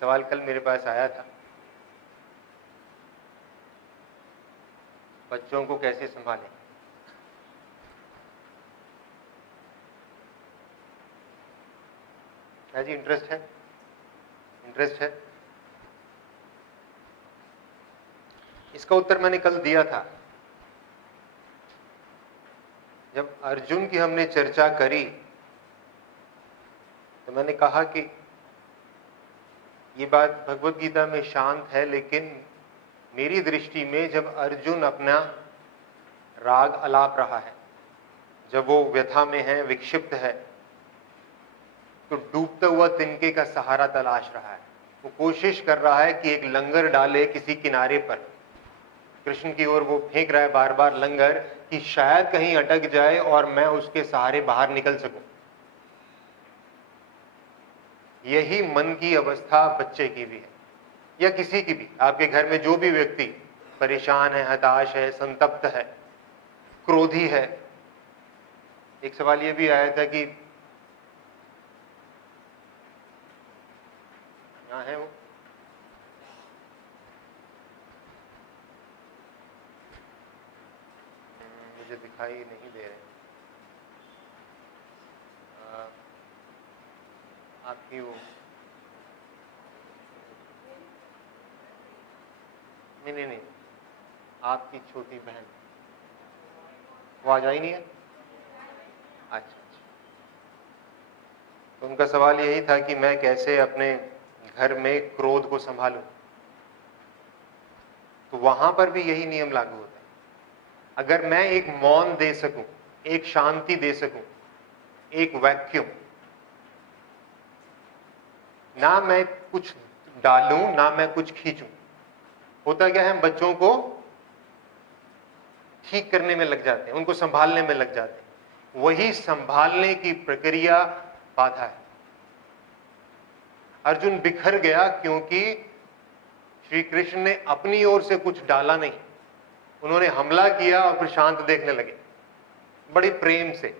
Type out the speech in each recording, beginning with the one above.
सवाल कल मेरे पास आया था, बच्चों को कैसे संभालें। क्या जी, इंटरेस्ट है? इंटरेस्ट है? इसका उत्तर मैंने कल दिया था। जब अर्जुन की हमने चर्चा करी तो मैंने कहा कि ये बात भगवत गीता में शांत है, लेकिन मेरी दृष्टि में जब अर्जुन अपना राग अलाप रहा है, जब वो व्यथा में है, विक्षिप्त है, तो डूबता हुआ तिनके का सहारा तलाश रहा है। वो कोशिश कर रहा है कि एक लंगर डाले किसी किनारे पर, कृष्ण की ओर वो फेंक रहा है बार बार लंगर कि शायद कहीं अटक जाए और मैं उसके सहारे बाहर निकल सकूं। यही मन की अवस्था बच्चे की भी है, या किसी की भी। आपके घर में जो भी व्यक्ति परेशान है, हताश है, संतप्त है, क्रोधी है। एक सवाल ये भी आया था कि यहाँ है वो, मुझे दिखाई नहीं दे रहे। आपकी वो नहीं, आपकी छोटी बहन, वो आ जाई नहीं है? अच्छा। तो उनका सवाल यही था कि मैं कैसे अपने घर में क्रोध को संभालूं। तो वहां पर भी यही नियम लागू होता है। अगर मैं एक मौन दे सकूं, एक शांति दे सकूं, एक वैक्यूम, ना मैं कुछ डालूं ना मैं कुछ खींचूं। होता क्या है, हम बच्चों को ठीक करने में लग जाते हैं, उनको संभालने में लग जाते हैं। वही संभालने की प्रक्रिया बाधा है। अर्जुन बिखर गया क्योंकि श्री कृष्ण ने अपनी ओर से कुछ डाला नहीं। उन्होंने हमला किया और फिर शांत देखने लगे, बड़े प्रेम से,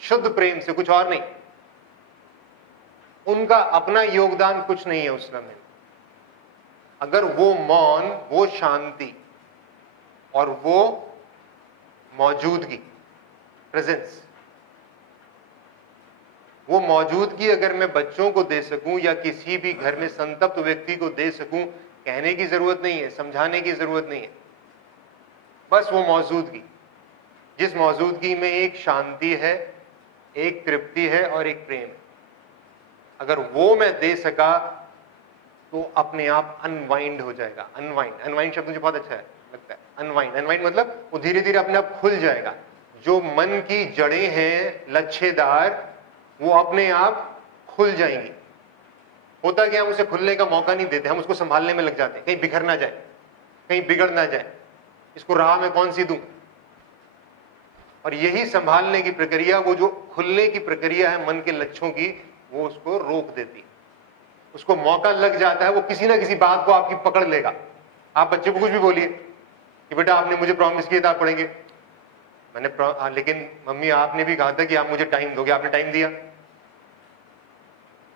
शुद्ध प्रेम से, कुछ और नहीं। उनका अपना योगदान कुछ नहीं है उस समय। अगर वो मौन, वो शांति और वो मौजूदगी, प्रेजेंस, वो मौजूदगी अगर मैं बच्चों को दे सकूं या किसी भी घर में संतप्त व्यक्ति को दे सकूं, कहने की जरूरत नहीं है, समझाने की जरूरत नहीं है, बस वो मौजूदगी, जिस मौजूदगी में एक शांति है, एक तृप्ति है और एक प्रेम है, अगर वो मैं दे सका तो अपने आप अनवाइंड हो जाएगा। अनवाइंड शब्द मुझे बहुत अच्छा है, लगता है। अनवाइंड मतलब वो धीरे धीरे अपने आप खुल जाएगा। जो मन की जड़ें हैं लच्छेदार, वो अपने आप खुल जाएंगी। होता क्या, हम उसे खुलने का मौका नहीं देते, हम उसको संभालने में लग जाते हैं, कहीं बिखर ना जाए, कहीं बिगड़ ना जाए, इसको राह में कौन सी दूं। और यही संभालने की प्रक्रिया, वो जो खुलने की प्रक्रिया है मन के लक्ष्यों की, वो उसको रोक देती है। उसको मौका लग जाता है, वो किसी ना किसी बात को आपकी पकड़ लेगा। आप बच्चे को कुछ भी बोलिए कि बेटा आपने मुझे प्रॉमिस किया था आप पढ़ेंगे, लेकिन मम्मी आपने भी कहा था कि आप मुझे टाइम दोगे, आपने टाइम दिया।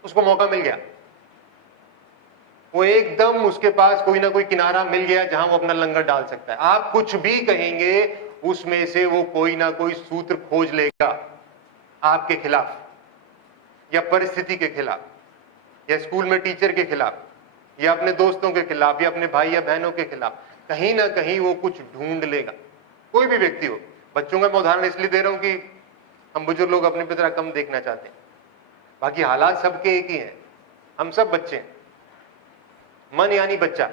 उसको मौका मिल गया, वो एकदम उसके पास कोई ना कोई किनारा मिल गया जहां वो अपना लंगर डाल सकता है। आप कुछ भी कहेंगे उसमें से वो कोई ना कोई सूत्र खोज लेगा आपके खिलाफ, या परिस्थिति के खिलाफ, या स्कूल में टीचर के खिलाफ, या अपने दोस्तों के खिलाफ, या अपने भाई या बहनों के खिलाफ। कहीं ना कहीं वो कुछ ढूंढ लेगा, कोई भी व्यक्ति हो। बच्चों का मैं उदाहरण इसलिए दे रहा हूं कि हम बुजुर्ग लोग अपने पे तरह कम देखना चाहते हैं, बाकी हालात सबके एक ही हैं, हम सब बच्चे हैं। मन यानी बच्चा,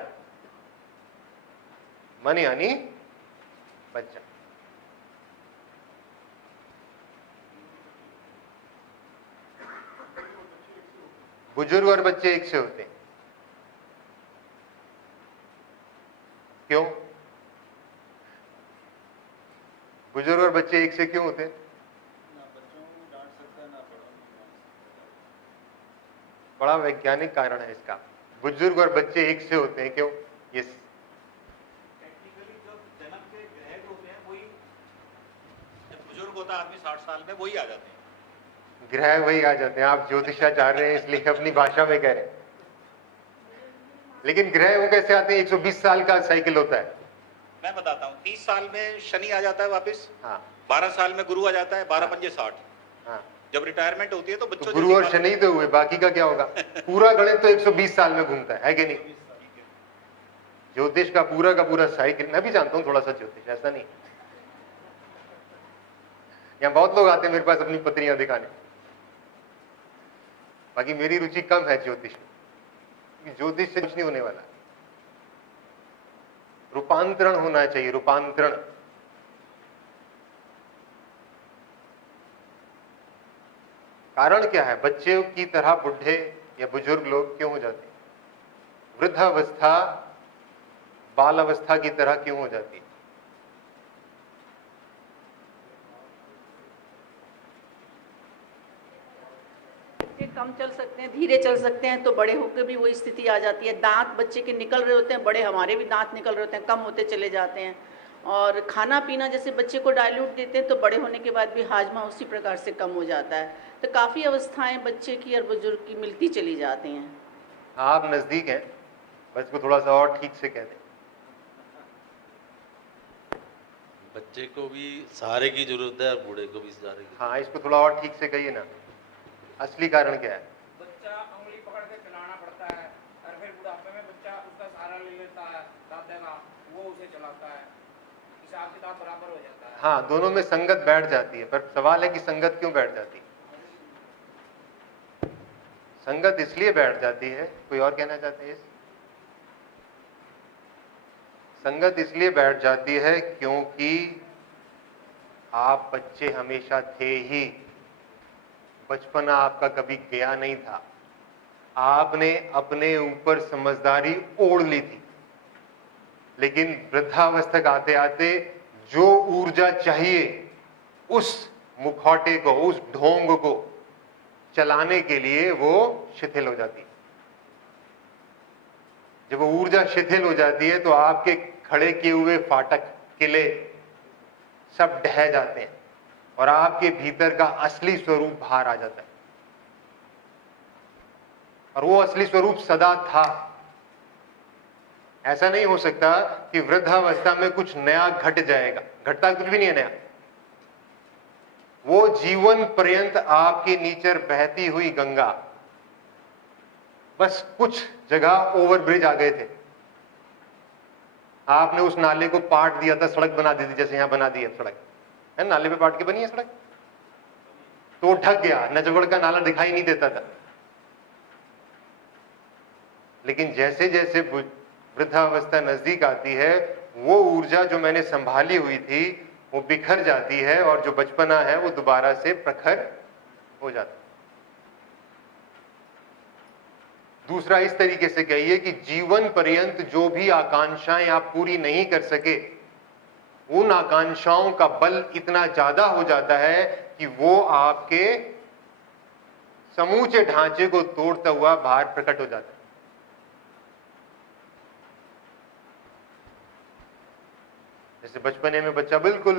मन यानी बच्चा। बुजुर्ग और बच्चे एक से होते हैं। क्यों? बुजुर्ग और बच्चे एक से क्यों होते हैं? बड़ा वैज्ञानिक कारण है इसका। बुजुर्ग और बच्चे एक से होते हैं क्यों? ये टेक्निकली जो जन्म के ग्रह होते हैं वही, जब बुजुर्ग होता है आदमी 60 साल में, वही आ जाते हैं। ग्रह वही आ जाते हैं। आप ज्योतिषाचार्य हैं इसलिए अपनी भाषा में कह रहे हैं। लेकिन ग्रह वो कैसे आते हैं? 120 साल का साइकिल होता है। मैं बताता हूँ, 30 साल में शनि आ जाता है वापस, हाँ 12 साल में गुरु आ जाता है, 12 हाँ। पंजे 60। हाँ, जब रिटायरमेंट होती है तो तो बच्चों गुरु जैसी और बात शनि होती तो हुए, बाकी का क्या होगा? पूरा गणित तो 120 साल में घूमता है कि नहीं? है। ज्योतिष का पूरा साइकिल, मैं भी जानता हूँ थोड़ा सा ज्योतिष, ऐसा नहीं। यहाँ बहुत लोग आते हैं मेरे पास अपनी पत्रियां दिखाने, बाकी मेरी रुचि कम है ज्योतिष में। ज्योतिष से कुछ नहीं होने वाला, रूपांतरण होना चाहिए, रूपांतरण। कारण क्या है? बच्चे की तरह बुढ़े या बुजुर्ग लोग क्यों हो जाते हैं? वृद्धावस्था बाल अवस्था की तरह क्यों हो जाती है? बच्चे कम चल सकते हैं, धीरे चल सकते हैं, तो बड़े होकर भी वही स्थिति आ जाती है। दांत बच्चे के निकल रहे होते हैं, बड़े हमारे भी दांत निकल रहे होते हैं, कम होते चले जाते हैं। और खाना पीना जैसे बच्चे को डाइल्यूट देते हैं तो बड़े होने के बाद भी हाजमा उसी प्रकार से कम हो जाता है। तो काफ़ी अवस्थाएं बच्चे की और बुजुर्ग की मिलती चली जाती हैं। आप नजदीक हैं, बस को थोड़ा सा और ठीक से कह दें। बच्चे को भी सहारे की जरूरत है और बूढ़े को भी सहारे की। हाँ, इसको थोड़ा और ठीक से कहिए ना, असली कारण क्या है? बच्चा उंगली पकड़ के चलाना पड़ता है और फिर बुढ़ापे में बच्चा उसका सहारा ले लेता है, दादा का, वो उसे चलाता है, हिसाब किताब बराबर हो जाता है। हाँ, दोनों में संगत बैठ जाती है, पर सवाल है कि संगत क्यों बैठ जाती है? संगत इसलिए बैठ जाती है, कोई और कहना चाहते हैं? संगत इसलिए बैठ जाती है क्योंकि आप बच्चे हमेशा थे ही, बचपना आपका कभी गया नहीं था। आपने अपने ऊपर समझदारी ओढ़ ली थी, लेकिन वृद्धावस्था आते आते जो ऊर्जा चाहिए उस मुखौटे को, उस ढोंग को चलाने के लिए वो शिथिल हो जाती है। जब वो ऊर्जा शिथिल हो जाती है तो आपके खड़े किए हुए फाटक, किले सब ढह जाते हैं और आपके भीतर का असली स्वरूप बाहर आ जाता है। और वो असली स्वरूप सदा था। ऐसा नहीं हो सकता कि वृद्धावस्था में कुछ नया घट जाएगा, घटता कुछ भी नहीं है नया। वो जीवन पर्यंत आपके नीचे बहती हुई गंगा, बस कुछ जगह ओवरब्रिज आ गए थे, आपने उस नाले को पाट दिया था, सड़क बना दी थी, जैसे यहां बना दी है सड़क, है नाले पे पाट के बनी है सड़क, तो ढक गया, नजबड़ का नाला दिखाई नहीं देता था। लेकिन जैसे जैसे वृद्धावस्था नजदीक आती है, वो ऊर्जा जो मैंने संभाली हुई थी वो बिखर जाती है और जो बचपना है वो दोबारा से प्रखर हो जाता है। दूसरा, इस तरीके से कहिए कि जीवन पर्यंत जो भी आकांक्षाएं आप पूरी नहीं कर सके, उन आकांक्षाओं का बल इतना ज्यादा हो जाता है कि वो आपके समूचे ढांचे को तोड़ता हुआ बाहर प्रकट हो जाता है। जैसे बचपने में बच्चा बिल्कुल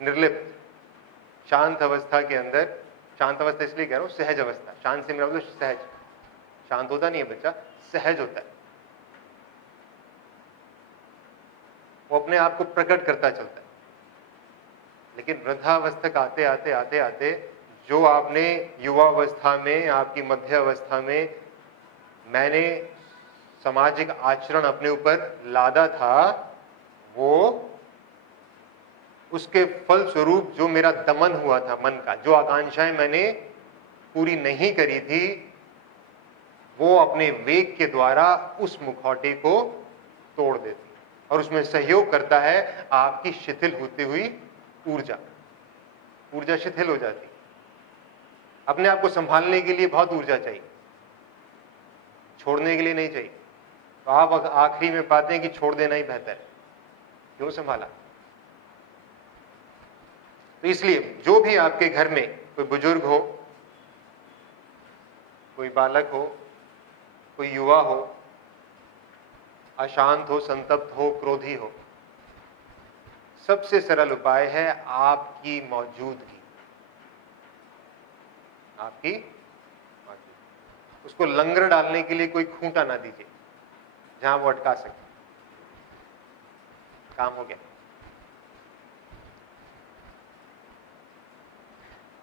निर्लिप्त, शांत अवस्था के अंदर, शांत अवस्था इसलिए कह रहा हूं, सहज अवस्था, शांत से मेरा मतलब सहज, शांत होता नहीं है बच्चा, सहज होता है, वो अपने आप को प्रकट करता चलता है। लेकिन वृद्धावस्था आते आते आते आते जो आपने युवावस्था में, आपकी मध्य अवस्था में मैंने सामाजिक आचरण अपने ऊपर लादा था, वो उसके फल स्वरूप जो मेरा दमन हुआ था मन का, जो आकांक्षाएं मैंने पूरी नहीं करी थी, वो अपने वेग के द्वारा उस मुखौटे को तोड़ देती और उसमें सहयोग करता है आपकी शिथिल होती हुई ऊर्जा। ऊर्जा शिथिल हो जाती। अपने आप को संभालने के लिए बहुत ऊर्जा चाहिए, छोड़ने के लिए नहीं चाहिए। तो आप आखिरी में पाते हैं कि छोड़ देना ही बेहतर है, क्यों संभाला। तो इसलिए जो भी आपके घर में कोई बुजुर्ग हो, कोई बालक हो, कोई युवा हो, अशांत हो, संतप्त हो, क्रोधी हो, सबसे सरल उपाय है आपकी मौजूदगी, आपकी मौजूदगी। उसको लंगर डालने के लिए कोई खूंटा ना दीजिए जहां वो अटका सके। काम हो गया?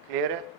क्लियर है?